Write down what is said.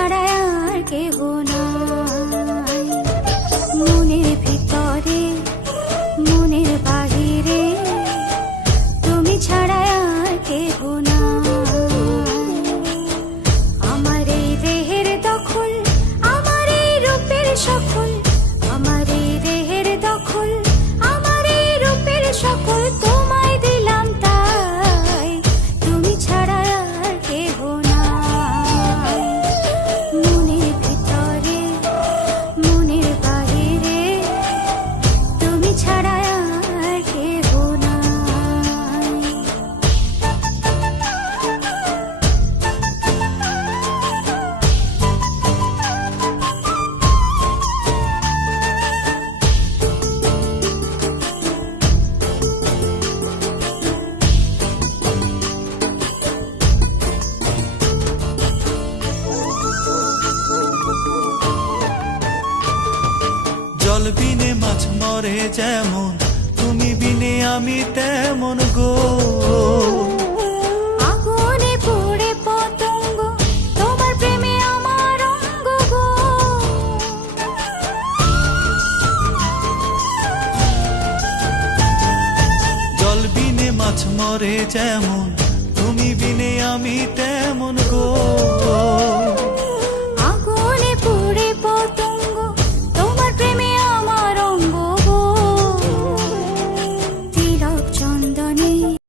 ছাড়া আর কেহ নাই। মনের ভিতরে মনের বাহিরে তুমি ছাড়া আর কেহ নাই। আমার এই দেহের দখল, আমার এই রূপের সকল, আমার এই দেহের দখল, আমার এই রূপের সকল তোমায় দিলাম তাই, তুমি ছাড়া আর কেহ নাই। মনের ভিতরে মনের বাহিরে তুমি ছাড়া আর কেহ নাই। জল বিনে মাছ মরে যেমন, তুমি বিনে আমি তেমন গো। আগুনে পুড়ে পতঙ্গ, তোমার প্রেমে আমার অঙ্গ গো। জল বিনে মাছ মরে যেমন, তুমি বিনে আমি তেমন